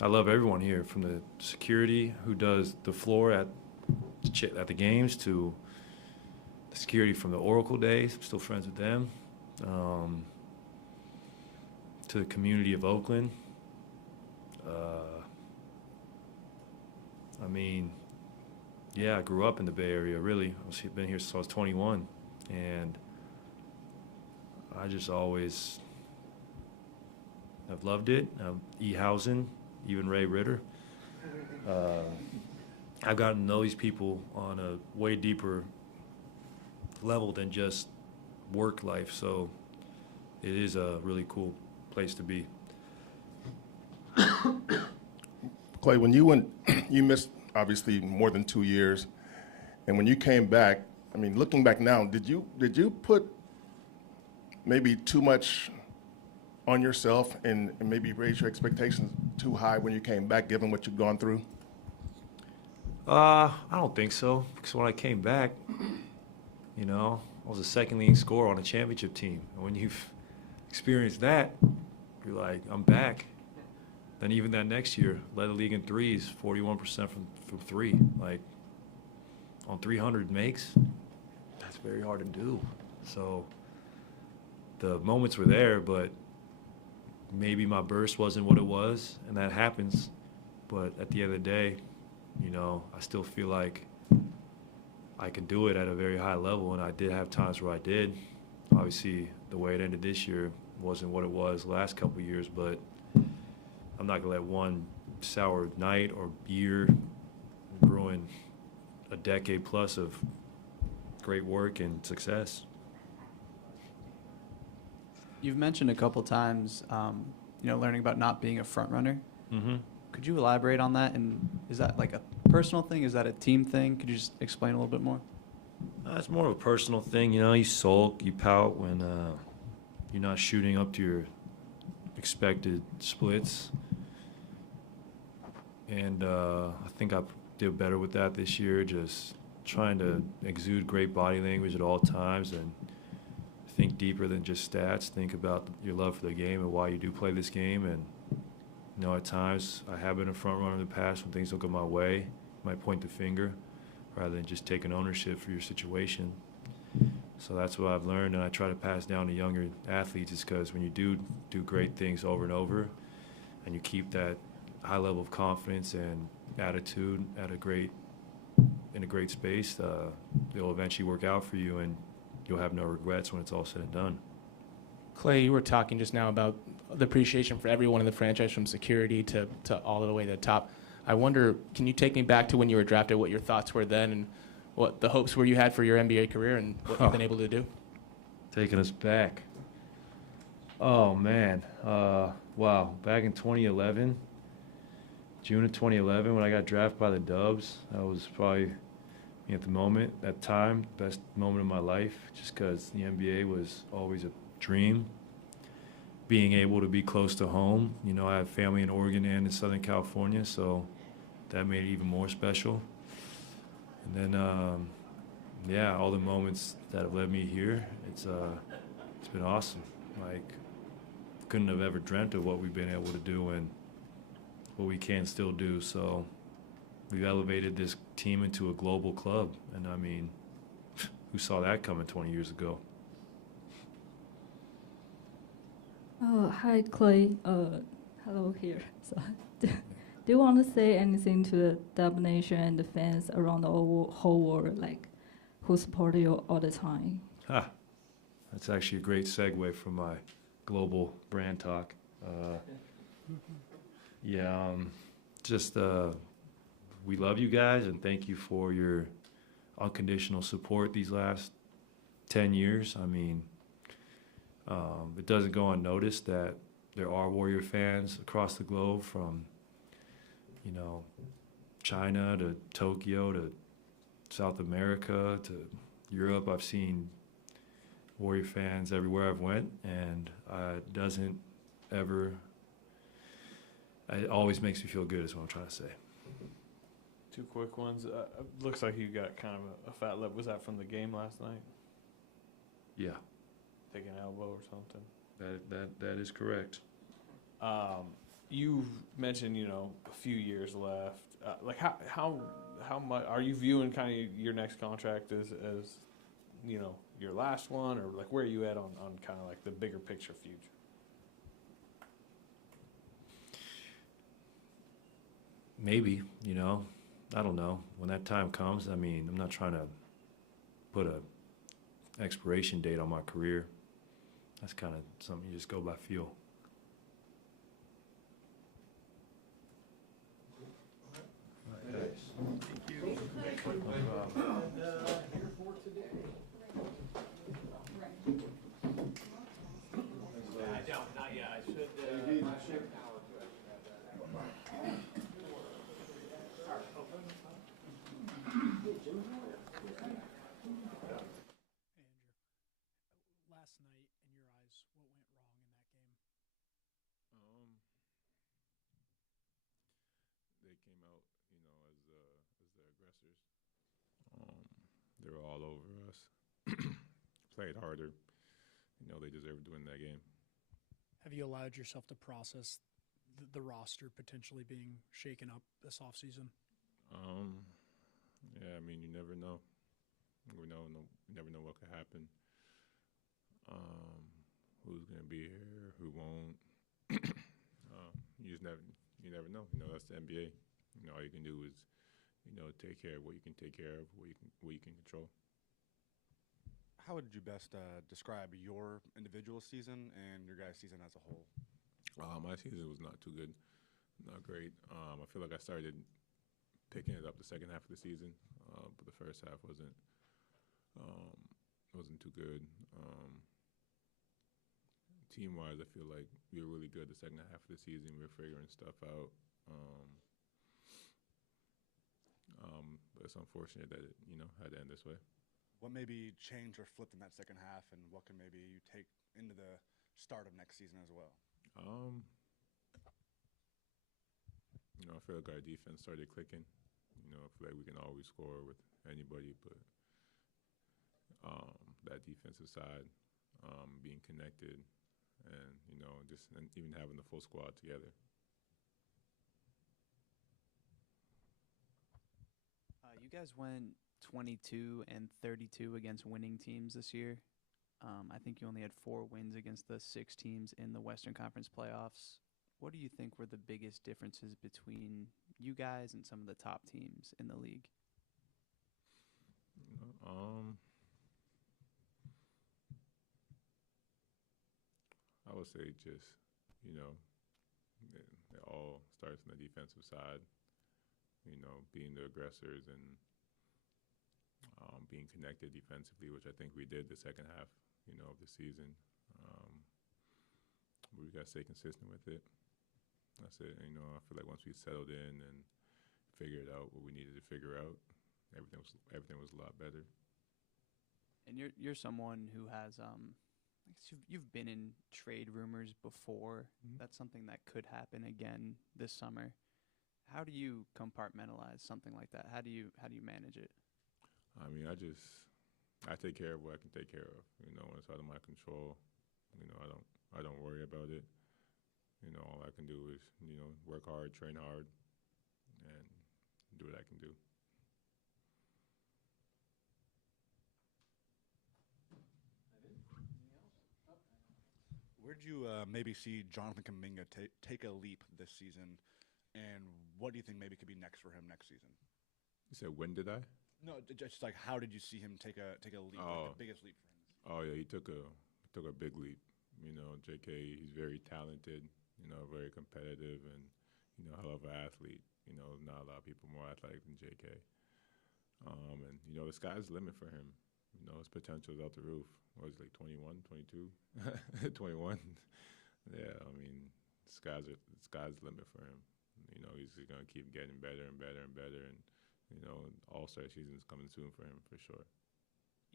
I love everyone here, from the security who does the floor at the games to the security from the Oracle days. I'm still friends with them. Um, to the community of Oakland. I mean, yeah, I grew up in the Bay Area, really. I've been here since I was 21. And I just always have loved it. E. Housen, even Ray Ritter. I've gotten to know these people on a way deeper level than just work life. So it is a really cool place to be. Klay, when you went, you missed obviously more than 2 years, and when you came back, I mean, looking back now, did you put maybe too much on yourself and maybe raise your expectations too high when you came back, given what you've gone through? I don't think so, because when I came back, I was a second leading scorer on a championship team. And when you've experienced that, you're like, I'm back. Then even that next year, led the league in threes, 41% from three. Like, on 300 makes, that's very hard to do. So the moments were there, but maybe my burst wasn't what it was, and that happens. But at the end of the day, I still feel like I can do it at a very high level, and I did have times where I did. Obviously, the way it ended this year wasn't what it was the last couple of years, but I'm not going to let one sour night or year ruin a decade plus of great work and success. You've mentioned a couple times, learning about not being a front runner. Mm-hmm. Could you elaborate on that? And is that like a personal thing? Is that a team thing? Could you just explain a little bit more? It's more of a personal thing. You sulk, you pout when you're not shooting up to your expected splits. And I think I did better with that this year, just trying to exude great body language at all times and think deeper than just stats. Think about your love for the game and why you do play this game. And, at times I have been a front runner in the past when things don't go my way. You might point the finger rather than just taking ownership for your situation. So that's what I've learned, and I try to pass down to younger athletes, is because when you do great things over and over and you keep that high level of confidence and attitude in a great space, it'll eventually work out for you, and you'll have no regrets when it's all said and done. Klay, you were talking just now about the appreciation for everyone in the franchise, from security to all the way to the top. I wonder, can you take me back to when you were drafted, what your thoughts were then, and what the hopes were you had for your NBA career and what you've been able to do? Taking us back. Oh, man. Wow. Back in 2011, June of 2011, when I got drafted by the Dubs, that was probably, at the moment, that time, best moment of my life, just because the NBA was always a dream. Being able to be close to home. I have family in Oregon and in Southern California, so that made it even more special. And then, all the moments that have led me here, it's been awesome. Like, couldn't have ever dreamt of what we've been able to do and what we can still do. So we've elevated this team into a global club. And, I mean, who saw that coming 20 years ago? Hi, Klay. Hello here. So, do you want to say anything to the Dub Nation and the fans around the whole world, who support you all the time? That's actually a great segue from my global brand talk. We love you guys, and thank you for your unconditional support these last 10 years. I mean, it doesn't go unnoticed that there are Warrior fans across the globe, from, China to Tokyo to South America to Europe. I've seen Warrior fans everywhere I've went, and it always makes me feel good, is what I'm trying to say. Two quick ones. Looks like you got kind of a fat lip. Was that from the game last night? Yeah. Take an elbow or something? That is correct. you've mentioned, a few years left. Like how much are you viewing kind of your next contract as your last one, or like where are you at on kind of like the bigger picture future? Maybe, I don't know. When that time comes, I mean, I'm not trying to put a expiration date on my career. That's kind of something you just go by feel. Andrew, last night, in your eyes, what went wrong in that game? They came out, as the aggressors. They were all over us. Played harder. They deserved to win that game. Have you allowed yourself to process the roster potentially being shaken up this offseason? Yeah, I mean, you never know. You never know what could happen. Who's gonna be here? Who won't? You never know. That's the NBA. All you can do is, take care of what you can take care of, what you can control. How would you best describe your individual season and your guys' season as a whole? My season was not too good, not great. I feel like I started picking it up the second half of the season, but the first half wasn't too good. Team-wise, I feel like we were really good the second half of the season. We were figuring stuff out. But it's unfortunate that it, had to end this way. What maybe changed or flipped in that second half, and what can maybe you take into the start of next season as well? I feel like our defense started clicking. I feel like we can always score with anybody, but that defensive side, being connected, and and even having the full squad together. You guys went 22 and 32 against winning teams this year. I think you only had 4 wins against the 6 teams in the Western Conference playoffs. What do you think were the biggest differences between you guys and some of the top teams in the league? I would say just, it all starts on the defensive side, being the aggressors and being connected defensively, which I think we did the second half, of the season. We got to stay consistent with it. That's it. I feel like once we settled in and figured out what we needed to figure out, everything was a lot better. And you're someone who has you've been in trade rumors before. Mm-hmm. That's something that could happen again this summer. How do you compartmentalize something like that? How do you manage it? I mean, I take care of what I can take care of. When it's out of my control, I don't worry about it. All I can do is, work hard, train hard, and do what I can do. Where'd you maybe see Jonathan Kuminga take a leap this season, and what do you think maybe could be next for him next season? You said, when did I? No, just like how did you see him take a leap, like the biggest leap for him? Oh yeah, he took a big leap. JK, he's very talented. Very competitive, and hell of an athlete. Not a lot of people more athletic than JK. And the sky's the limit for him. His potential is out the roof. What is it, like 21, 22, 21? Yeah, I mean, the sky's the limit for him. He's gonna keep getting better and better and better, and All-Star season is coming soon for him for sure.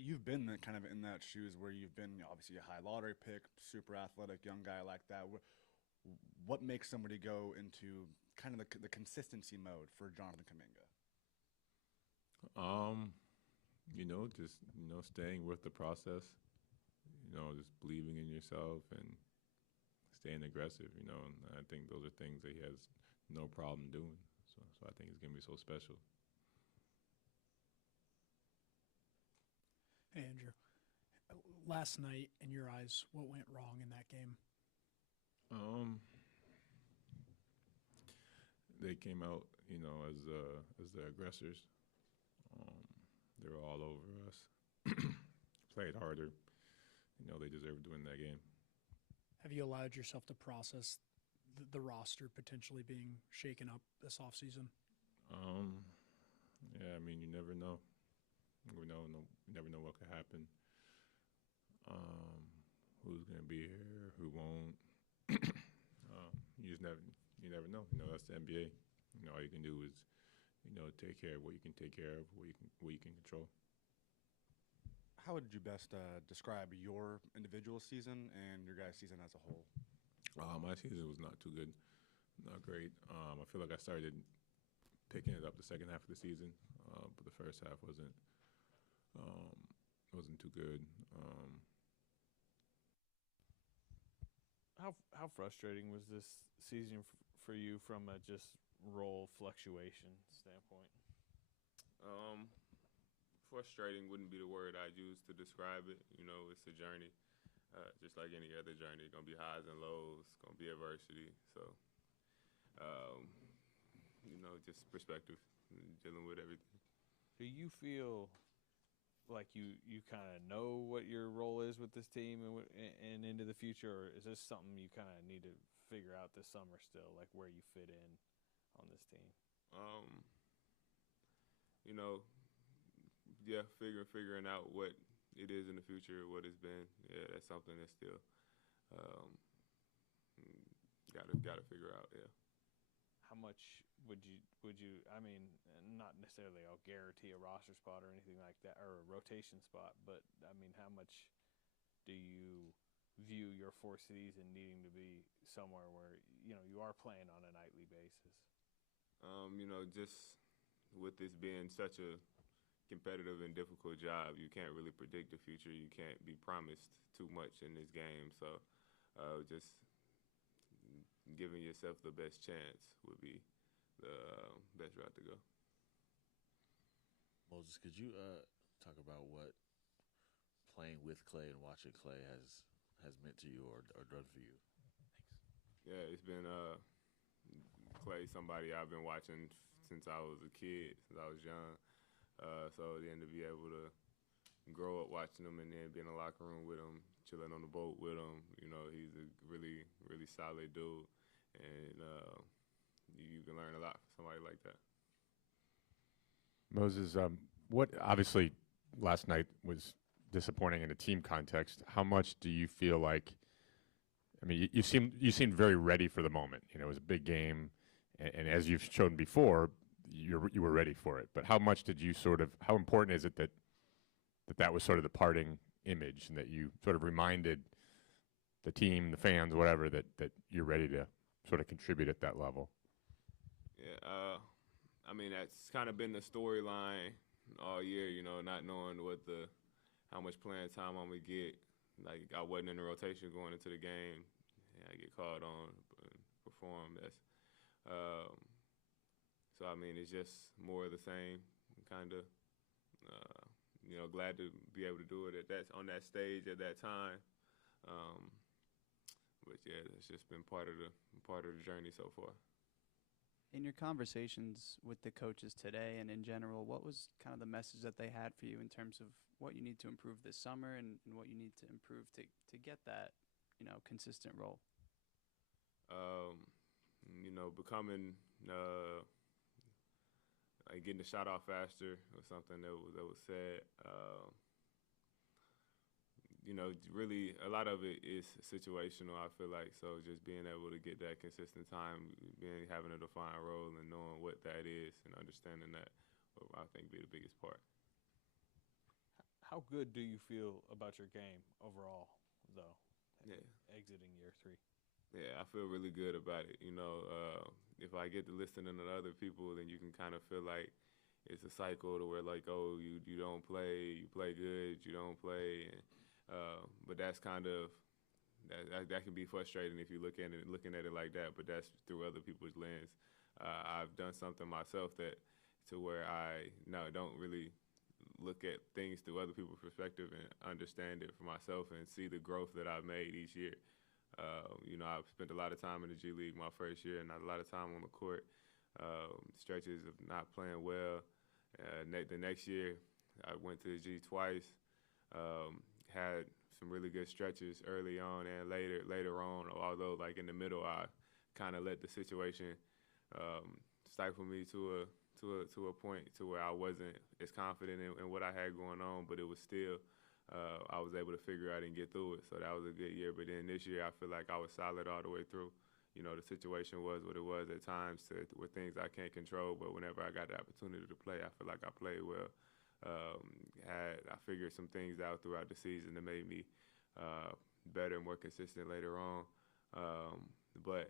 You've been kind of in that shoes where you've been obviously a high lottery pick, super athletic young guy like that. What makes somebody go into kind of the consistency mode for Jonathan Kuminga? Just staying with the process. Just believing in yourself and staying aggressive, you know, and I think those are things that he has no problem doing. So I think it's gonna be so special. Hey, Andrew. Last night, in your eyes, what went wrong in that game? They came out, you know, as the aggressors. They were all over us. Played harder. You know, they deserved to win that game. Have you allowed yourself to process the roster potentially being shaken up this offseason? Yeah, I mean, you never know. You never know what could happen. Who's gonna be here? Who won't? You never know. You know, that's the NBA. You know, all you can do is, you know, take care of what you can take care of, what you can control. How would you best describe your individual season and your guys' season as a whole? My season was not too good, not great. I feel like I started picking it up the second half of the season, but the first half wasn't too good. How frustrating was this season for you from a just role fluctuation standpoint? Frustrating wouldn't be the word I'd use to describe it. You know, it's a journey, just like any other journey. Gonna be highs and lows, gonna be adversity. So, you know, just perspective, dealing with everything. Do you feel like you kind of know what your role is with this team and into the future, or is this something you kind of need to figure out this summer still, like where you fit in on this team? You know, yeah, figuring out what it is in the future, what it's been. Yeah, that's something that's still gotta figure out. Yeah. How much would you? I mean, not necessarily I'll guarantee a roster spot or anything like that, or a rotation spot, but I mean, how much do you view your fourth season needing to be somewhere where, you know, you are playing on a nightly basis? You know, just with this being such a competitive and difficult job, you can't really predict the future. You can't be promised too much in this game. So just giving yourself the best chance would be the best route to go. Moses, could you talk about what playing with Klay and watching Klay has meant to you or done for you? Thanks. Yeah, it's been Klay, somebody I've been watching since I was a kid, since I was young. So then to be able to grow up watching him and then be in the locker room with him, chilling on the boat with him, you know, he's a really, really solid dude. And you can learn a lot from somebody like that. Moses, what obviously last night was disappointing in a team context. How much do you feel like? I mean, you seemed very ready for the moment. You know, it was a big game, and as you've shown before, you were ready for it. But how much did you how important is it that was sort of the parting image, and that you sort of reminded the team, the fans, whatever, that you're ready to sort of contribute at that level? Yeah, I mean, that's kind of been the storyline all year, you know, not knowing how much playing time I'm going to get. Like, I wasn't in the rotation going into the game. Yeah, I get called on and perform. So, I mean, it's just more of the same, kind of, you know, glad to be able to do it on that stage at that time. But, yeah, it's just been part of the journey so far. In your conversations with the coaches today and in general, what was kind of the message that they had for you in terms of what you need to improve this summer and what you need to improve to get that, you know, consistent role? You know, becoming like getting the shot off faster was something that was said. You know, really a lot of it is situational, I feel like. So just being able to get that consistent time, having a defined role and knowing what that is and understanding that will, I think, be the biggest part. How good do you feel about your game overall, though, yeah, exiting year 3? Yeah, I feel really good about it. You know, if I get to listening to other people, then you can kind of feel like it's a cycle to where, like, oh, you don't play, you play good, you don't play. And, but that's kind of that can be frustrating if you looking at it like that. But that's through other people's lens. I've done something myself to where I don't really look at things through other people's perspective and understand it for myself and see the growth that I've made each year. I've spent a lot of time in the G League my first year, and not a lot of time on the court. Stretches of not playing well. The next year, I went to the G twice. Had some really good stretches early on and later on. Although, like in the middle, I kind of let the situation stifle me to a point to where I wasn't as confident in what I had going on. But it was still, I was able to figure out and get through it. So that was a good year. But then this year, I feel like I was solid all the way through. The situation was what it was at times with things I can't control. But whenever I got the opportunity to play, I feel like I played well. I figured some things out throughout the season that made me better and more consistent later on. But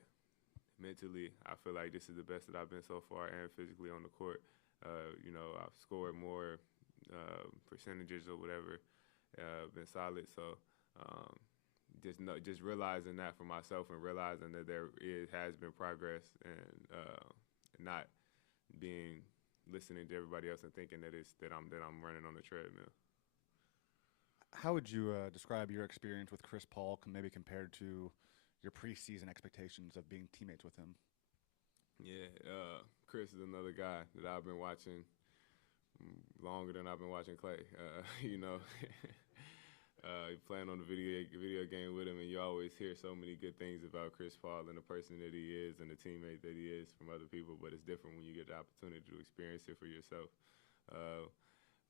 mentally, I feel like this is the best that I've been so far, and physically on the court. I've scored more percentages or whatever, been solid. So just realizing that for myself and realizing that has been progress and not listening to everybody else and thinking that I'm running on the treadmill. How would you describe your experience with Chris Paul, maybe compared to your preseason expectations of being teammates with him? Yeah, Chris is another guy that I've been watching longer than I've been watching Klay. Playing on the video game with him, and you always hear so many good things about Chris Paul and the person that he is and the teammate that he is from other people, but it's different when you get the opportunity to experience it for yourself.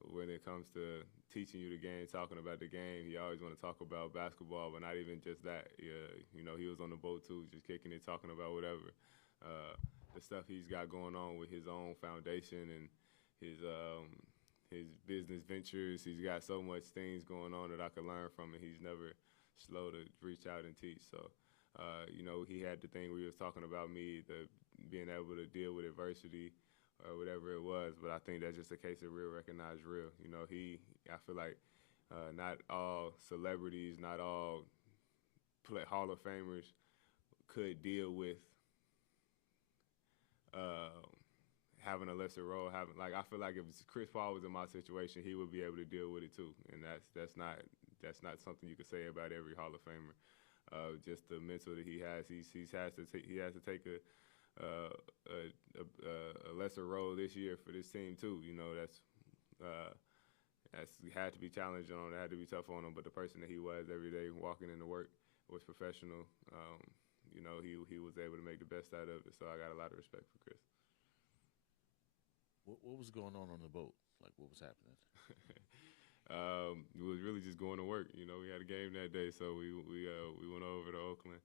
When it comes to teaching you the game, talking about the game, he always want to talk about basketball, but not even just that. He was on the boat too, just kicking it, talking about whatever. The stuff he's got going on with his own foundation and his business ventures. He's got so much things going on that I could learn from, and he's never slow to reach out and teach. So, he had the thing where he was talking about me, being able to deal with adversity or whatever it was, but I think that's just a case of real recognize real. I feel like not all celebrities, not all Hall of Famers could deal with having a lesser role. I feel like if Chris Paul was in my situation, he would be able to deal with it too, and that's not something you could say about every Hall of Famer. Just the mental that he has, he has to take a lesser role this year for this team too. That's had to be challenging on. It had to be tough on him. But the person that he was every day, walking into work, was professional. He was able to make the best out of it. So I got a lot of respect for Chris. What was going on the boat? Like, what was happening? It was really just going to work. We had a game that day, so we went over to Oakland,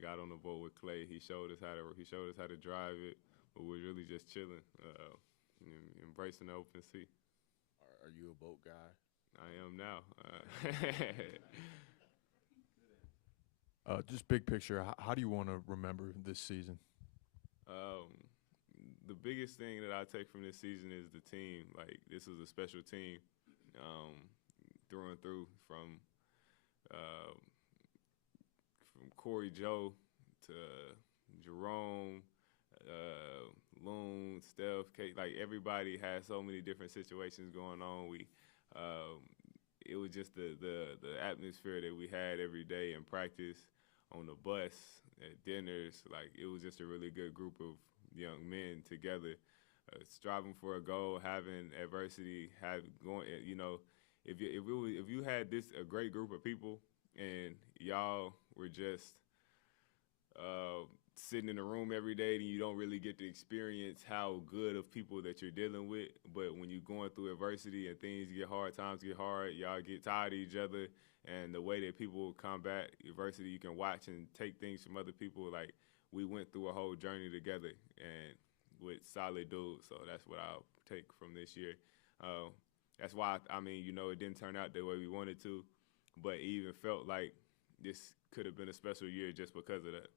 got on the boat with Klay. He showed us how to drive it, but we were really just chilling, embracing the open sea. Are you a boat guy? I am now. Just big picture, how do you want to remember this season? The biggest thing that I take from this season is the team. Like, this was a special team, through and through, from Corey Joe to Jerome, Loon, Steph, Kate. Like, everybody had so many different situations going on. It was just the atmosphere that we had every day in practice, on the bus, at dinners. Like, it was just a really good group of young men together, striving for a goal, having adversity, if you had a great group of people and y'all were just sitting in a room every day, and you don't really get to experience how good of people that you're dealing with. But when you're going through adversity and things get hard, times get hard, y'all get tired of each other, and the way that people combat adversity, you can watch and take things from other people. Like, we went through a whole journey together and with solid dudes. So that's what I'll take from this year. That's why, it didn't turn out the way we wanted to, but it even felt like this could have been a special year just because of that.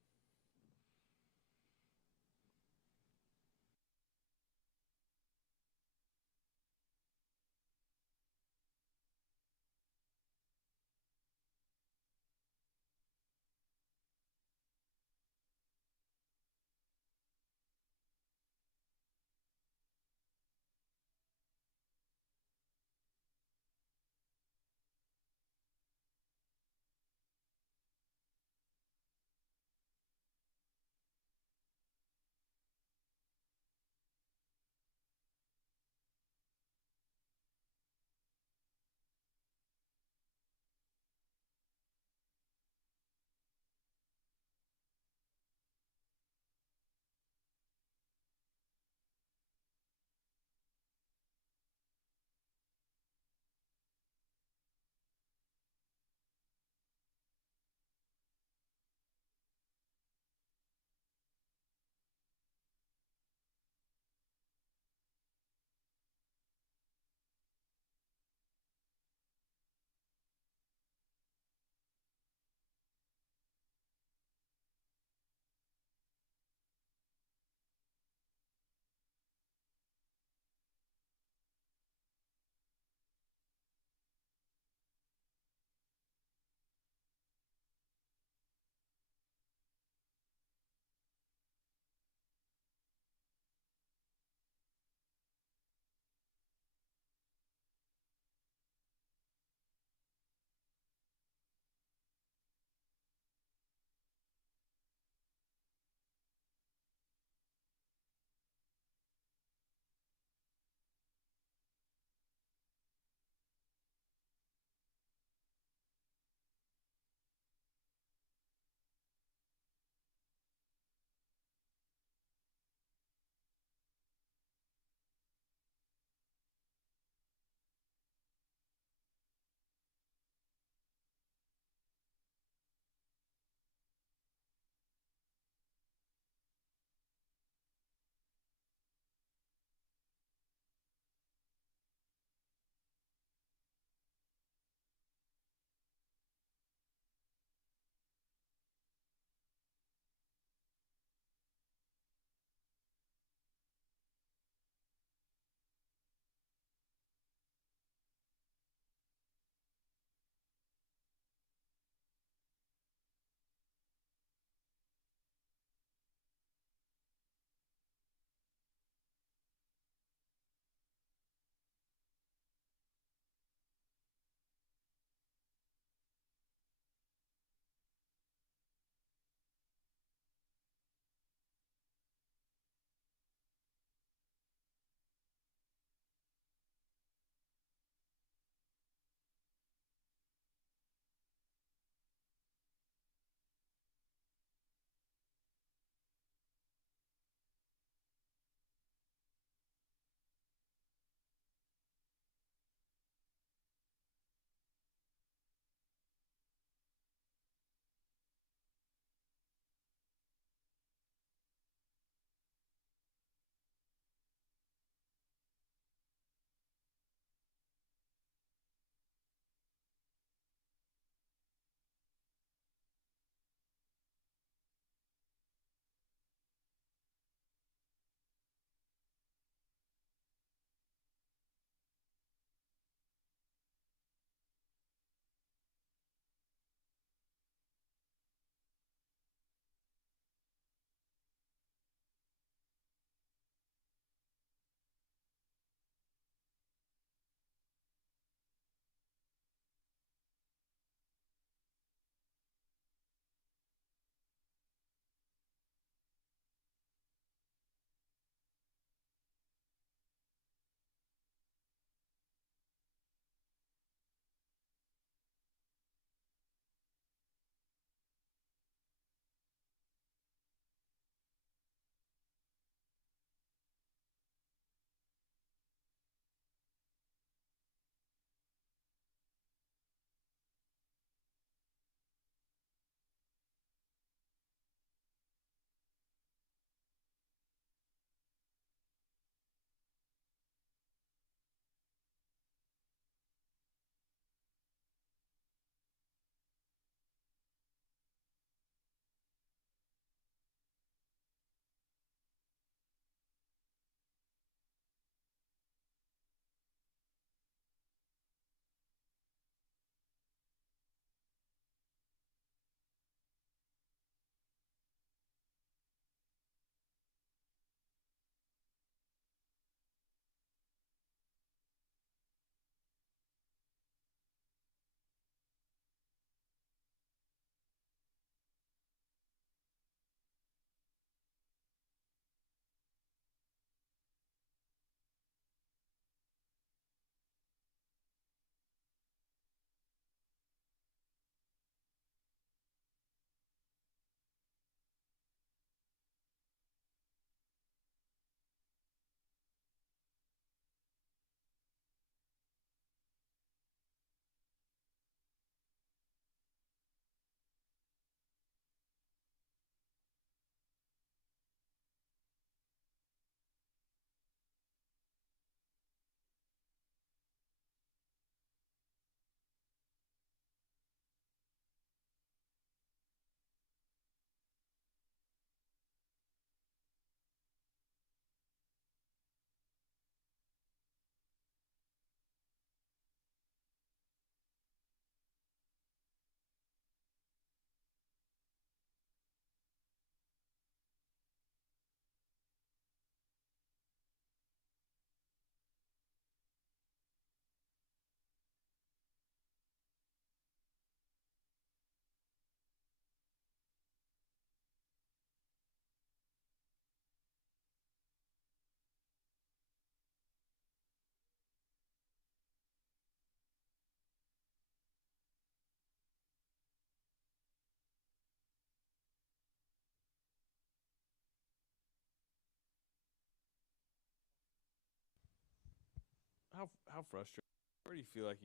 how frustrating? Where do you feel like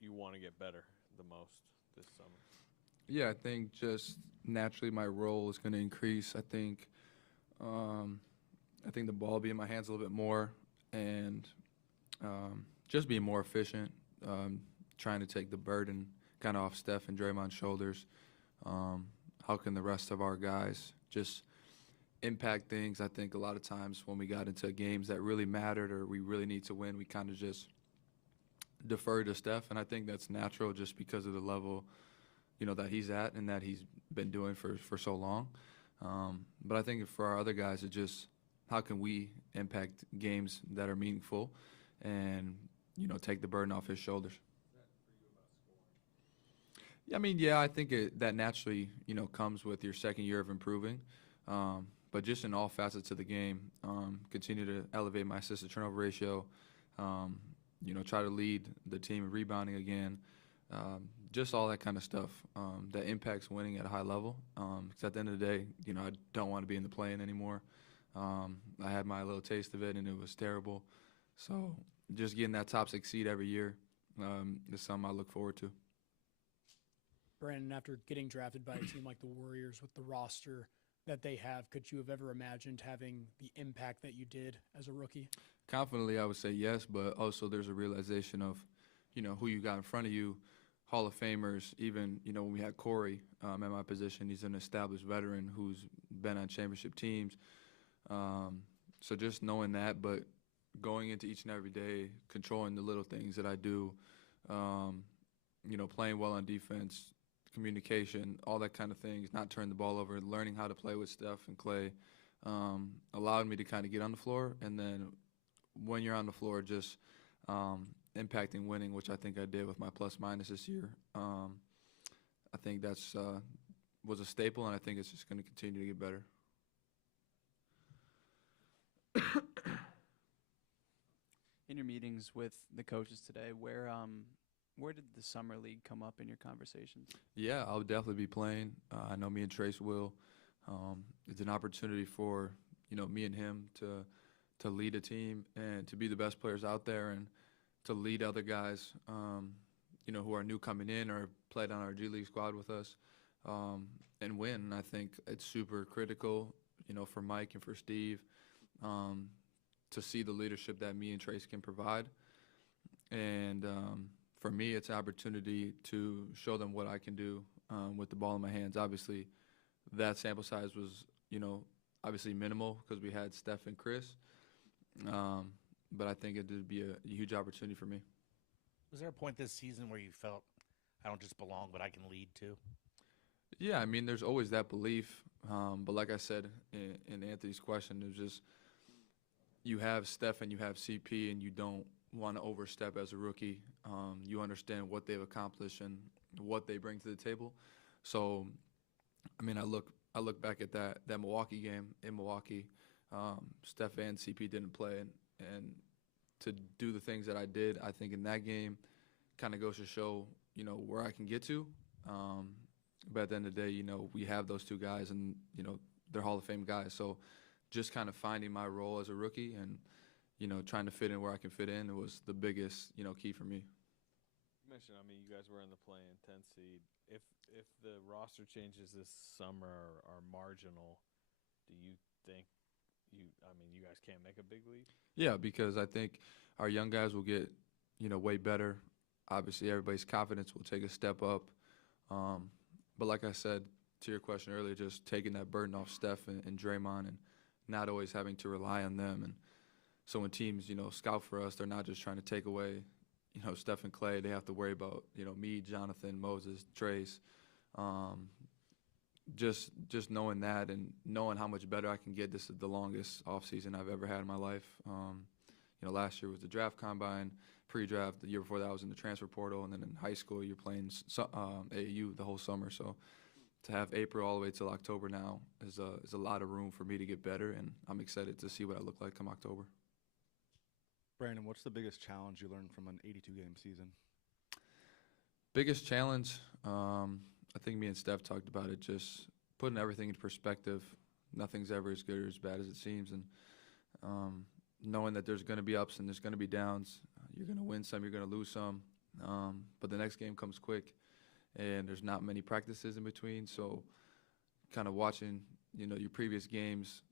you want to get better the most this summer? Yeah, I think just naturally my role is going to increase. I think the ball will be in my hands a little bit more, and just being more efficient, trying to take the burden kind of off Steph and Draymond's shoulders. How can the rest of our guys just impact things? I think a lot of times when we got into games that really mattered or we really need to win, we kind of just defer to Steph, and I think that's natural just because of the level, that he's at and that he's been doing for so long. But I think for our other guys, it's just how can we impact games that are meaningful and, take the burden off his shoulders. Yeah, I think that naturally, comes with your second year of improving. But just in all facets of the game, continue to elevate my assist to turnover ratio, try to lead the team in rebounding again, just all that kind of stuff that impacts winning at a high level. Because at the end of the day, I don't want to be in the play-in anymore. I had my little taste of it, and it was terrible. So just getting that top 6 seed every year is something I look forward to. Brandon, after getting drafted by a team like the Warriors with the roster that they have, could you have ever imagined having the impact that you did as a rookie? Confidently, I would say yes, but also there's a realization of, who you got in front of you, Hall of Famers. Even, when we had Corey at my position, he's an established veteran who's been on championship teams. So just knowing that, but going into each and every day, controlling the little things that I do, playing well on defense, communication, all that kind of things, not turning the ball over, learning how to play with Steph and Klay, allowed me to kind of get on the floor. And then when you're on the floor, just impacting winning, which I think I did with my plus-minus this year. I think that's was a staple, and I think it's just going to continue to get better. In your meetings with the coaches today, where did the summer league come up in your conversations? Yeah, I'll definitely be playing. I know me and Trace will. It's an opportunity for me and him to lead a team and to be the best players out there and to lead other guys, who are new coming in or played on our G League squad with us, and win. And I think it's super critical, for Mike and for Steve, to see the leadership that me and Trace can provide. And for me, it's an opportunity to show them what I can do with the ball in my hands. Obviously, that sample size was, obviously minimal because we had Steph and Chris. But I think it would be a huge opportunity for me. Was there a point this season where you felt, I don't just belong, but I can lead too? Yeah, there's always that belief. But like I said in Anthony's question, it was just you have Steph and you have CP, and you don't want to overstep as a rookie. You understand what they've accomplished and what they bring to the table. So, I look back at that Milwaukee game in Milwaukee. Steph and CP didn't play, and to do the things that I did, I think in that game kind of goes to show, where I can get to. But at the end of the day, we have those two guys, and, they're Hall of Fame guys. So just kind of finding my role as a rookie and, trying to fit in where I can fit in was the biggest, key for me. You mentioned, you guys were in the play-in 10 seed. If the roster changes this summer are marginal, do you think you guys can't make a big leap? Yeah, because I think our young guys will get, way better. Obviously, everybody's confidence will take a step up. But like I said to your question earlier, just taking that burden off Steph and Draymond and not always having to rely on them. And so when teams, scout for us, they're not just trying to take away, Steph and Klay. They have to worry about, me, Jonathan, Moses, Trace. Just knowing that and knowing how much better I can get. This is the longest offseason I've ever had in my life. Last year was the draft combine, pre-draft. The year before that I was in the transfer portal, and then in high school you're playing AAU the whole summer. So to have April all the way till October now is a lot of room for me to get better, and I'm excited to see what I look like come October. Brandon, what's the biggest challenge you learned from an 82-game season? Biggest challenge, I think me and Steph talked about it, just putting everything into perspective. Nothing's ever as good or as bad as it seems, and knowing that there's going to be ups and there's going to be downs. You're going to win some, you're going to lose some. But the next game comes quick, and there's not many practices in between. So kind of watching, your previous games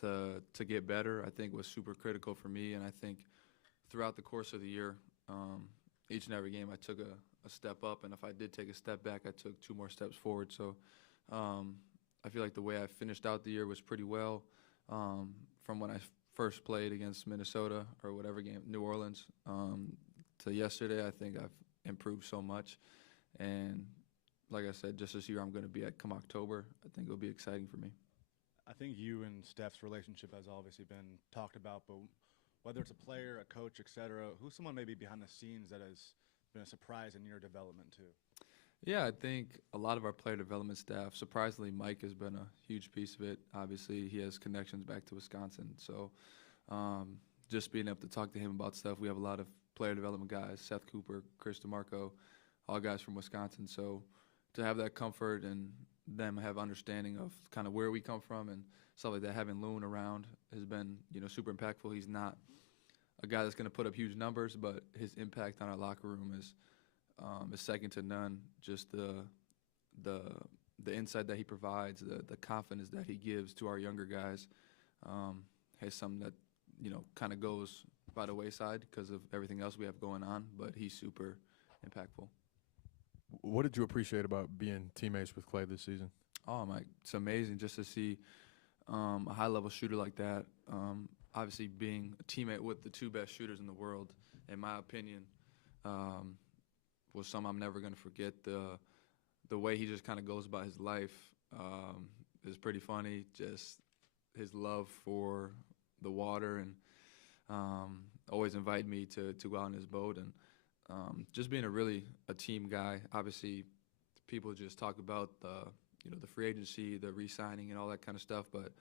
to get better, I think was super critical for me. And I think throughout the course of the year, each and every game I took a step up. And if I did take a step back, I took 2 more steps forward. So I feel like the way I finished out the year was pretty well. From when I first played against Minnesota or whatever game, New Orleans, to yesterday, I think I've improved so much. And like I said, just this year I'm going to be at come October, I think it'll be exciting for me. I think you and Steph's relationship has obviously been talked about, but whether it's a player, a coach, etc., who's someone maybe behind the scenes that has been a surprise in your development too? Yeah, I think a lot of our player development staff, surprisingly, Mike has been a huge piece of it. Obviously, he has connections back to Wisconsin. So just being able to talk to him about stuff, we have a lot of player development guys, Seth Cooper, Chris DeMarco, all guys from Wisconsin. So to have that comfort and them have understanding of kind of where we come from and stuff like that, having Loon around has been, super impactful. He's not a guy that's going to put up huge numbers, but his impact on our locker room is second to none. Just the insight that he provides, the confidence that he gives to our younger guys, has something that kind of goes by the wayside because of everything else we have going on. But he's super impactful. What did you appreciate about being teammates with Klay this season? Oh, Mike, it's amazing just to see a high-level shooter like that. Obviously, being a teammate with the 2 best shooters in the world, in my opinion, was something I'm never going to forget. The way he just kind of goes about his life is pretty funny. Just his love for the water and always invite me to go out on his boat and just being a team guy. Obviously, people just talk about the free agency, the re-signing, and all that kind of stuff. But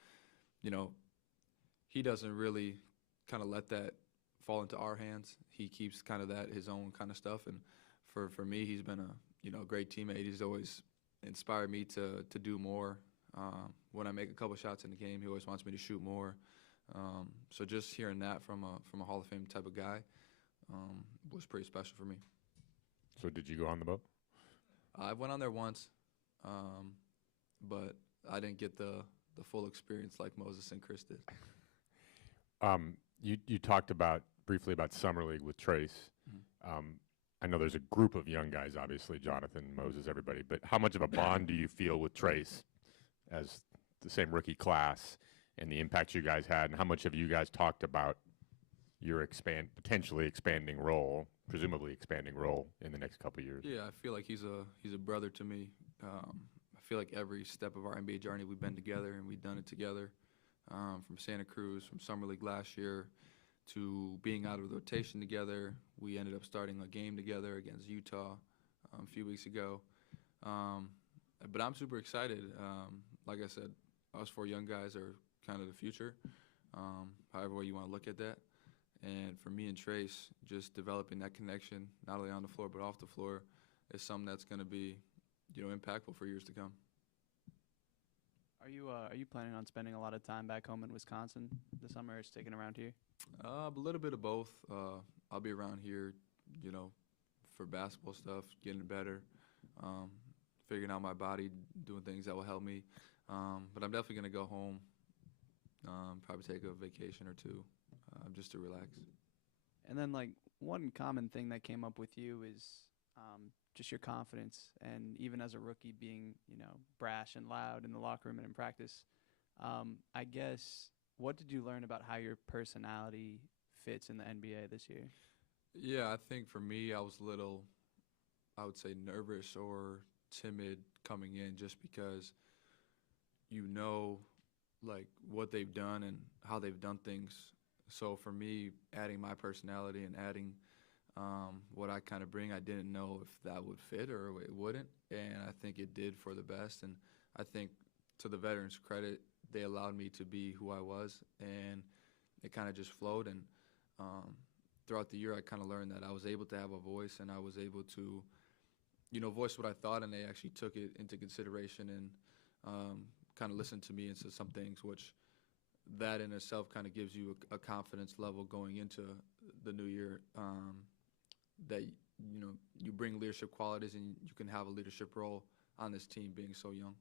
he doesn't really kind of let that fall into our hands. He keeps kind of that his own kind of stuff. And for me, he's been a great teammate. He's always inspired me to do more. When I make a couple shots in the game, he always wants me to shoot more. So just hearing that from a Hall of Fame type of guy was pretty special for me. So did you go on the boat? I went on there once, but I didn't get the full experience like Moses and Chris did. You talked briefly about Summer League with Trace. Mm-hmm. I know there's a group of young guys, obviously, Jonathan, Moses, everybody, but how much of a bond do you feel with Trace as the same rookie class and the impact you guys had, and how much have you guys talked about your potentially expanding role, presumably expanding role in the next couple of years? Yeah, I feel like he's a brother to me. I feel like every step of our NBA journey we've been together and we've done it together. From Santa Cruz, from Summer League last year, to being out of the rotation together. We ended up starting a game together against Utah a few weeks ago. But I'm super excited. Like I said, us 4 young guys are kind of the future, however way you want to look at that. And for me and Trace, just developing that connection, not only on the floor but off the floor, is something that's going to be, impactful for years to come. Are you planning on spending a lot of time back home in Wisconsin this summer, or sticking around here? A little bit of both. I'll be around here, for basketball stuff, getting better, figuring out my body, doing things that will help me. But I'm definitely going to go home, probably take a vacation or 2, just to relax. And then, one common thing that came up with you is just your confidence, and even as a rookie being, brash and loud in the locker room and in practice. I guess, what did you learn about how your personality fits in the NBA this year? Yeah, I think for me, I was a little, I would say, nervous or timid coming in just because what they've done and how they've done things. So for me, adding my personality and adding what I kind of bring, I didn't know if that would fit or it wouldn't, and I think it did for the best. And I think, to the veterans' credit, they allowed me to be who I was, and it kind of just flowed. And throughout the year, I kind of learned that I was able to have a voice, and I was able to, voice what I thought, and they actually took it into consideration and kind of listened to me and said some things, which that in itself kind of gives you a confidence level going into the new year. that you bring leadership qualities and you can have a leadership role on this team being so young.